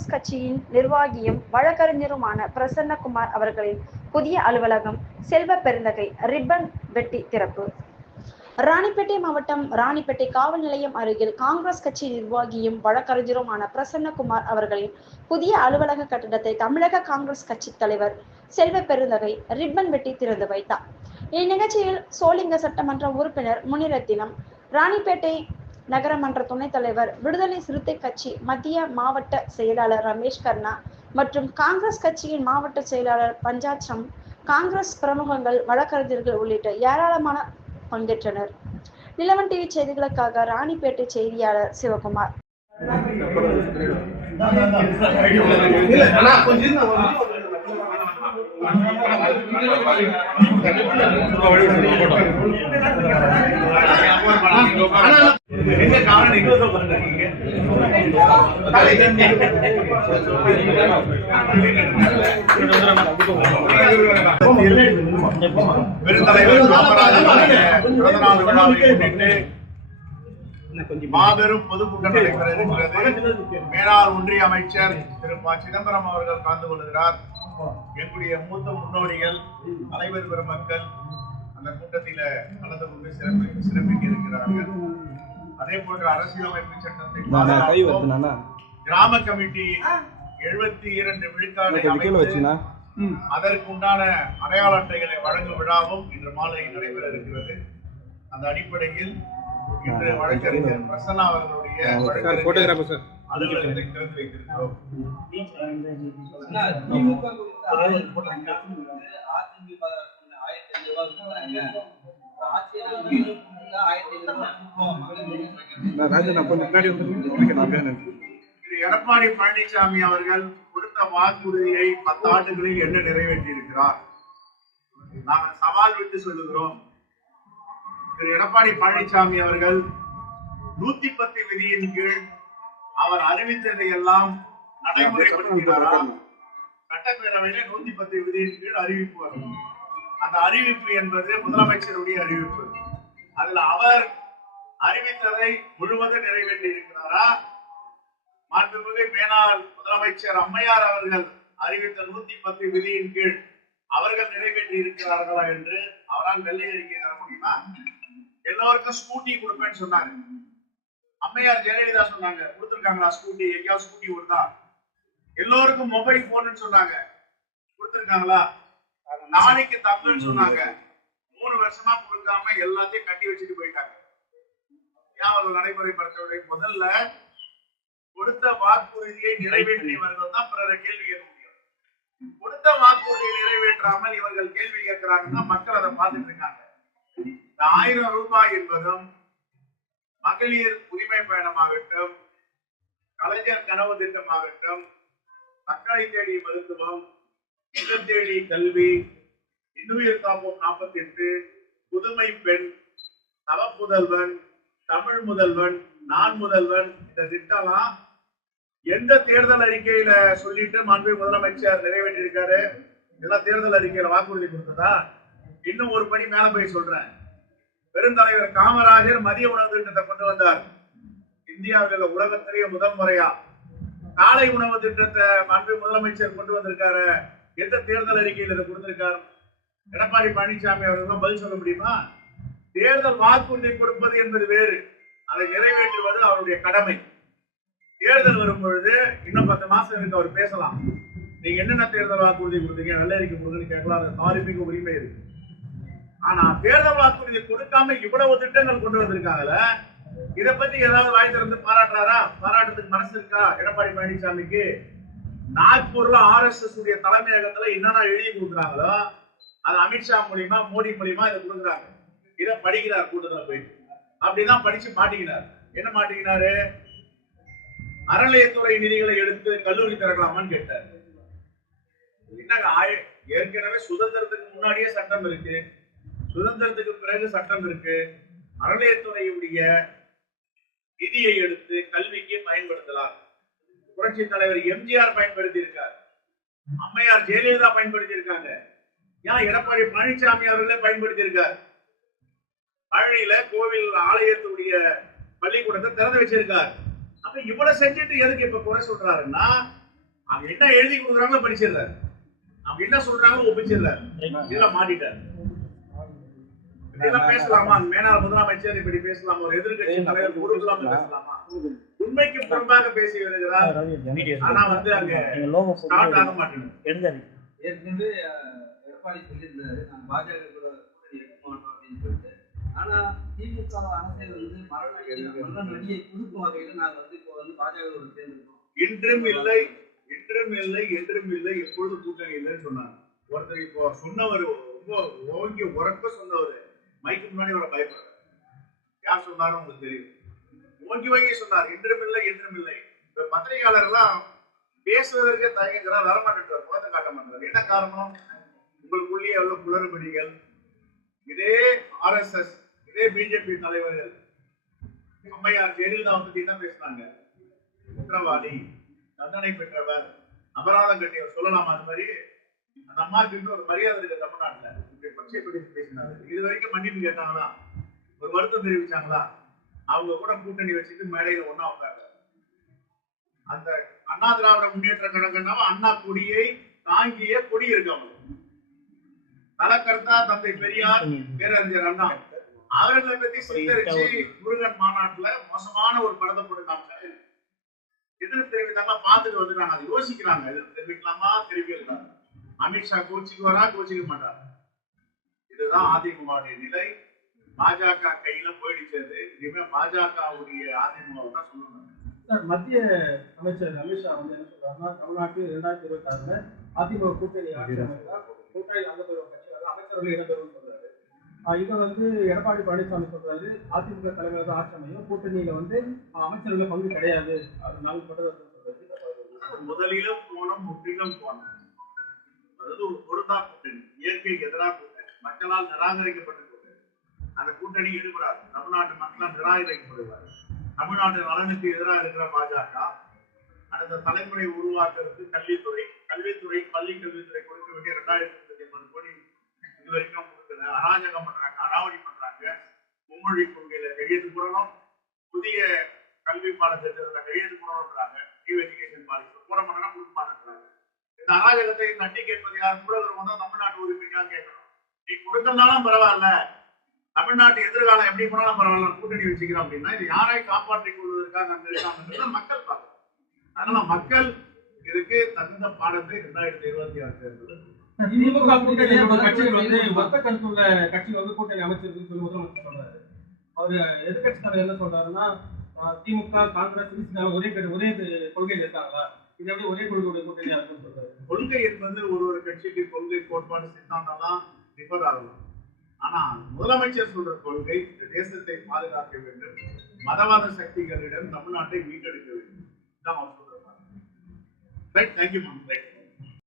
காங்கிரஸ் கட்சியின் நிர்வாகியும் வழக்கறிஞருமான பிரசன்னகுமார் அவர்களின் புதிய அலுவலகம் செல்வ பெருந்தகை ரிப்பன் வெட்டி திறப்பு. ராணிப்பேட்டை மாவட்டம் ராணிப்பேட்டை காவல் நிலையம் அருகில் காங்கிரஸ் கட்சி நிர்வாகியும் வழக்கறிஞருமான பிரசன்னகுமார் அவர்களின் புதிய அலுவலக கட்டிடத்தை தமிழக காங்கிரஸ் கட்சி தலைவர் செல்வ பெருந்தகை ரிப்பன் வெட்டி திறந்து வைத்தார். இந்நிகழ்ச்சியில் சோளிங்க சட்டமன்ற உறுப்பினர் முனிரத்தினம் ராணிப்பேட்டை நகரமன்ற துணைத் தலைவர் விடுதலை சிறுத்தை கட்சி மத்திய மாவட்ட செயலாளர் ரமேஷ் கர்ணா மற்றும் காங்கிரஸ் கட்சியின் மாவட்ட செயலாளர் பஞ்சாச்சம் காங்கிரஸ் பிரமுகங்கள் வழக்கறிஞர்கள் உள்ளிட்ட ஏராளமான பங்கேற்றனர். நிலவன் டிவி செய்திகளுக்காக ராணிப்பேட்டை செய்தியாளர் சிவகுமார். எங்க காரணம் பண்றீங்க மாபெரும் பொதுக்கூட்டம் நடைபெற மேலாள் ஒன்றிய அமைச்சர் திரு ப. சிதம்பரம் அவர்கள் கலந்து கொள்கிறார். எங்களுடைய மூத்த முன்னோடிகள் தலைவர் பெருமக்கள் அந்த கூட்டத்தில் கலந்து கொண்டு சிறப்பி சிறப்பிக்க இருக்கிறார்கள். அதே போன்று அரசியலமைப்பு சட்டத்தை. கிராம கமிட்டி எழுபத்தி இரண்டு விழுக்காடு அதற்குண்டான அடையாள அட்டைகளை வழங்கும் விழாவும் இன்று மாலை நடைபெற இருக்கிறது. அந்த அடிப்படையில் இன்று வழக்கறிஞர் பிரசன்னா அவர்களுடைய வழக்கறிஞர் அலுவலகத்தை திறந்து வைத்திருக்கிறோம் அதிமுக எடப்பாடி பழனிசாமி அவர்கள் கொடுத்த வாக்குறுதியை பத்தாண்டுகளில் என்ன நிறைவேற்றி இருக்கிறார் நாங்கள் சவால் விட்டு சொல்லுகிறோம். திரு எடப்பாடி பழனிசாமி அவர்கள் நூத்தி பத்து விதியின் கீழ் அவர் அறிவித்ததை எல்லாம் நடைமுறைப்படுத்தினாரா? சட்டப்பேரவையில நூத்தி பத்து விதியின் கீழ் அறிவிப்பு வரும். அந்த அறிவிப்பு என்பது முதலமைச்சருடைய அறிவிப்பு. அதுல அவர் அறிவித்ததை முழுவதும் நிறைவேற்றி இருக்கிறாரா மாண்புமிகு மேனாள் முதலமைச்சர் அம்மையார் அவர்கள் அறிவித்த நூத்தி பத்து விதியின் கீழ் அவர்கள் நிறைவேற்றி இருக்கிறார்களா என்று அவரால் வெள்ளை அறிக்கை தர முடியுமா? எல்லோருக்கும் ஸ்கூட்டி கொடுப்பேன்னு சொன்னாங்க அம்மையார் ஜெயலலிதா சொன்னாங்க. கொடுத்துருக்காங்களா ஸ்கூட்டி? எங்கேயாவது ஸ்கூட்டி வருதா எல்லோருக்கும் மொபைல் போன்னு சொன்னாங்க. கொடுத்துருக்காங்களா? நாளைக்கு தங்கன்னு சொன்னாங்க. மூணு வருஷமா கொடுக்காம எல்லாத்தையும் கட்டி வச்சுட்டு போயிட்டாங்க. ஏன் அவர்கள் நடைமுறைப்படுத்தவில்லை. முதல்ல கொடுத்த வாக்குறுதியை நிறைவேற்றியவர்கள் தான் பிறரை கேள்வி கேட்க முடியும். கொடுத்த வாக்குறுதியை நிறைவேற்றாமல் இவர்கள் கேள்வி கேட்கிறாங்கன்னா மக்கள் அதை பார்த்துட்டு இருக்காங்க. இந்த ஆயிரம் ரூபாய் என்பதும் மகளிர் உரிமை பயணமாகட்டும் கலைஞர் கனவு திட்டமாகட்டும் மக்களை தேடி மருத்துவம் இல்லம் கல்வி இன்னுயிர் காப்போம் நாற்பத்தி எட்டு புதுமை பெண் நவப்புதல்வன் தமிழ் முதல்வன் நான் முதல்வன் இந்த திட்டம்லாம் எந்த தேர்தல் அறிக்கையில சொல்லிட்டு மாண்பு முதலமைச்சர் நிறைவேற்றியிருக்காரு இதெல்லாம் தேர்தல் அறிக்கையில வாக்குறுதி கொடுத்ததா? இன்னும் ஒரு பணி மேல போய் சொல்றேன். பெருந்தலைவர் காமராஜர் மதிய உணவு திட்டத்தை கொண்டு வந்தார். இந்தியாவில் உலகத்திலேயே முதல் முறையா. காலை உணவு திட்டத்தை மாண்பு முதலமைச்சர் கொண்டு வந்திருக்காரு. எந்த தேர்தல் அறிக்கையில் இதை கொடுத்திருக்காரு? எடப்பாடி பழனிசாமி அவர்கள் பதில் சொல்ல முடியுமா? தேர்தல் வாக்குறுதி கொடுப்பது என்பது வேறு. அதை நிறைவேற்றுவது அவருடைய கடமை. தேர்தல் வரும் பொழுது இன்னும் பத்து மாசம் இருக்கு அவர் பேசலாம். நீங்க என்னென்ன தேர்தல் வாக்குறுதி கொடுத்தீங்க நல்ல அறிக்கை கொடுங்கன்னு கேட்கலாம் அது தாரிப்பிக்கு உரிமை இருக்கு. ஆனா தேர்தல் வாக்குறுதி கொடுக்காம இவ்வளவு திட்டங்கள் கொண்டு வந்திருக்காங்கல்ல இதை பத்தி ஏதாவது வாய் திறந்து பாராட்டுறாரா? பாராட்டுறதுக்கு மனசு இருக்கா? எடப்பாடி பழனிசாமிக்கு நாக்பூர்ல ஆர் எஸ் எஸ் உடைய தலைமையகத்துல என்னென்ன எழுதி கொடுக்குறாங்களோ அது அமித்ஷா மூலியமா மோடி மூலியமா இதை கொடுக்குறாங்க. இதை படிக்கிறார் கூட்டத்துல போயிட்டு. அப்படிதான் படிச்சு மாட்டிக்கினார். என்ன மாட்டிக்கினாரு? அறநிலையத்துறை நிதிகளை எடுத்து கல்லூரி திறக்கலாமான்னு கேட்டார். என்னங்க ஆய- ஏற்கனவே சுதந்திரத்துக்கு முன்னாடியே சட்டம் இருக்கு. சுதந்திரத்துக்கு பிறகு சட்டம் இருக்கு. அறநிலையத்துறையுடைய நிதியை எடுத்து கல்விக்கு பயன்படுத்தலாம். புரட்சி தலைவர் எம்ஜிஆர் பயன்படுத்தி இருக்கார் அம்மையார் ஜெயலலிதா பயன்படுத்தி இருக்காங்க ஏன் எடப்பாடி பழனிசாமி அவர்களே பயன்படுத்தி இருக்கார் பழனியில கோவில் ஆலயத்துடைய பள்ளிக்கூடத்தை திறந்து வச்சிருக்கார். அப்ப இவ்வளவு செஞ்சுட்டு எதுக்கு இப்ப குறை சொல்றாருன்னா அவங்க என்ன எழுதி கொடுக்குறாங்களோ படிச்சிடுறாரு. அவங்க என்ன சொல்றாங்களோ ஒப்பிச்சிடுறாரு. இதெல்லாம் மாட்டிட்டாரு. இதெல்லாம் பேசலாமா? மேனாள் முதலமைச்சர் இப்படி பேசலாமா? ஒரு எதிர்கட்சி தலைவர் பேசலாமா? உண்மைக்கு புறம்பாக பேசி வருகிறார் ஆனா வந்து அங்க ஸ்டார்ட் ஆக மாட்டேங்குது. ஏற்கனவே அஹ், எடப்பாடி சொல்லியிருந்தாரு நான் பாஜக கூட கூட்டணி எடுக்க மாட்டோம் அப்படின்னு சொல்லிட்டு. ஆனா திமுக அரசியல் வந்து மரண மரண நடிகை புதுக்கும் வகையில நாங்க வந்து இப்போ வந்து பாஜகவோட சேர்ந்துருக்கோம். இன்றும் இல்லை இன்றும் இல்லை என்றும் இல்லை எப்பொழுது கூட்டணி இல்லைன்னு சொன்னாங்க. ஒருத்தர் இப்போ சொன்னவர் ரொம்ப ஓங்கி உறக்க சொன்னவர் மைக்கு முன்னாடி அவரை பயப்படுறாரு யார் சொன்னாரும் உங்களுக்கு தெரியும். ஓங்கி ஓங்கி சொன்னார் இன்றும் இல்லை என்றும் இல்லை இப்ப பத்திரிகையாளர் எல்லாம் பேசுவதற்கே தயங்குகிறார் வரமாட்டேங்கிறார் முகத்தை காட்ட மாட்டார் என்ன காரணம்? உங்களுக்குள்ளேயே எவ்வளவு குளறுபடிகள். இதே ஆர்எஸ்எஸ் இதே பிஜேபி தலைவர்கள் அம்மையார் ஜெயலலிதா பத்தி என்ன பேசினாங்க? குற்றவாளி தண்டனை பெற்றவர் அபராதம் கட்டியவர் சொல்லலாமா அது மாதிரி? அந்த அம்மாவுக்கு இன்னும் ஒரு மரியாதை இருக்கு தமிழ்நாட்டுல. இப்படி பச்சை பிடிச்சு பேசினாரு. இது வரைக்கும் மன்னிப்பு கேட்டாங்களா? ஒரு வருத்தம் தெரிவிச்சாங்களா? அவங்க கூட கூட்டணி வச்சுட்டு மேடையில ஒண்ணா உட்கார்றாரு அந்த அண்ணா திராவிட முன்னேற்ற கழகம்னா அண்ணா கொடியை தாங்கிய கொடி இருக்காங்க அவங்க தலக்கர்த்தா தந்தை பெரியார் பேரறிஞர் அண்ணா. அவர்களை பத்தி சித்தரிச்சு முருகன் மாநாட்டுல மோசமான ஒரு படத்தை போட்டு எதிர்ப்பு தெரிவித்தாங்க பார்த்துட்டு வந்துட்டாங்க. அது யோசிக்கிறாங்க. எதிர்ப்பு தெரிவிக்கலாமா? தெரிவிக்கலாம் அமித்ஷா கோச்சிக்கு வரா? கோச்சிக்க மாட்டார்? இதுதான் அதிமுகவுடைய நிலை. பாஜக கையில போயிடுச்சு அது. இனிமே பாஜகவுடைய அதிமுக தான் சொல்லணும். சார் மத்திய அமைச்சர் அமித்ஷா வந்து என்ன சொல்றாருன்னா தமிழ்நாட்டில் இரண்டாயிரத்தி இருபத்தி ஆறுல அதிமுக கூட்டணி கூட்டணி அங்க பெறும் கட்சிகள் அமைச்சர்கள் இடம்பெறும் சொல்றாரு. இதை வந்து எடப்பாடி பழனிசாமி சொல்றாரு அதிமுக தலைவர் தான் ஆட்சி அமையும். கூட்டணியில வந்து அமைச்சர்கள் பங்கு கிடையாது. அது நாங்கள் சொல்றது சொல்றாரு. முதலிலும் போனோம் முற்றிலும் போனோம் அதாவது ஒரு பொருந்தா கூட்டணி இயற்கைக்கு எதிராக கூட்டணி. மக்களால் நிராகரிக்கப்பட்ட அந்த கூட்டணி ஈடுபடாது தமிழ்நாட்டு மக்களால் நிராகரிக்கப்படுவார் தமிழ்நாட்டு நலனுக்கு எதிராக இருக்கிற பாஜக அடுத்த தலைமுறை உருவாக்குறதுக்கு கல்வித்துறை கல்வித்துறை பள்ளி கல்வித்துறை கொடுக்க வேண்டிய ரெண்டாயிரத்தி இருபத்தி ஒன்பது கோடி இது வரைக்கும் கொடுக்கல. அராஜகம் பண்றாங்க அடாவடி பண்றாங்க. மும்மொழி கொள்கையில கையெழுத்து போடணும். புதிய கல்வி பாடத்திட்டத்தில் கையெழுத்து போடணும்ன்றாங்க. நியூ எஜுகேஷன் பாலிசி போட மாட்டேன்னா கொடுக்க மாட்டேன்றாங்க. இந்த அராஜகத்தை தட்டி கேட்பது யார்? கூட வந்து தமிழ்நாட்டு உரிமைக்காக கேட்கணும். நீ கொடுக்கறதாலும் பரவாயில்ல. தமிழ்நாட்டு எதிர்காலம் எப்படி போனாலும் பரவாயில்ல கூட்டணி வச்சுக்கிறோம் அப்படின்னா இது யாரை காப்பாற்றிக் கொள்வதற்காக அங்க இருக்காங்கன்றத மக்கள் பார்க்கணும். அதனால மக்கள் இதுக்கு தகுந்த பாடத்தை இரண்டாயிரத்தி இருபத்தி ஆறு தேர்தலில் திமுக கூட்டணியில ஒரு கட்சிகள் வந்து மொத்த கருத்துள்ள கட்சிகள் வந்து கூட்டணி அமைச்சிருக்குன்னு சொல்லி முதலமைச்சர் சொல்றாரு. அவரு எதிர்கட்சி தலைவர் என்ன சொல்றாருன்னா திமுக காங்கிரஸ் ஒரே ஒரே கொள்கையில் இருக்காங்களா? இது எப்படி ஒரே கொள்கையுடைய கூட்டணியா இருக்குன்னு சொல்றாரு? கொள்கை என்பது ஒரு ஒரு கட்சிக்கு கொள்கை கோட்பாடு சித்தாந்தம்லாம் டிஃபர் ஆகலாம் ஆனா முதலமைச்சர் சொல்ற கொள்கை இந்த தேசத்தை பாதுகாக்க வேண்டும். மதவாத சக்திகளிடம் தமிழ்நாட்டை மீட்டெடுக்க வேண்டும். தான் அவர் சொல்றாரு ரைட் தேங்க்யூ மேம் ரைட்